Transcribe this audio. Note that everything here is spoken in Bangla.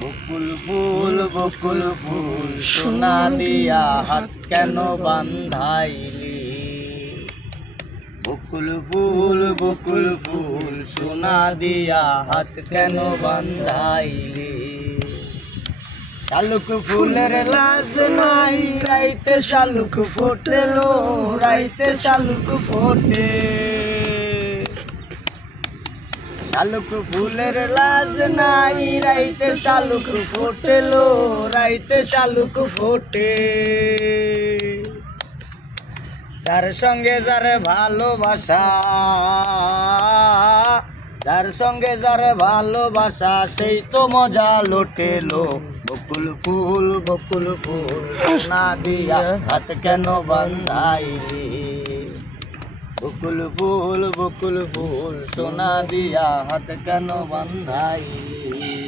বকুল ফুল সোনা দিয়া হাত কেন বান্ধাইলি? বকুল ফুল সোনা দিয়া হাত কেন বান্ধাইলি? শালুক ফুলের লাজ নাই, রাইতে শালুক ফোটেলো, রাইতে শালুক ফোটে। শালুক ফুলের লাজ নাই, রাইতে শালুক ফোটেলো, রাইতে শালুক ফোটে। যার সঙ্গে যার ভালোবাসা, যার সঙ্গে যার ভালোবাসা, সেই তো মজা লোটেলো। বকুল ফুল না দিয়া হাত কেন বান্ধাইলি? বকুল ফুল সোনা দিয়া হাত কেন বান্ধাইলি?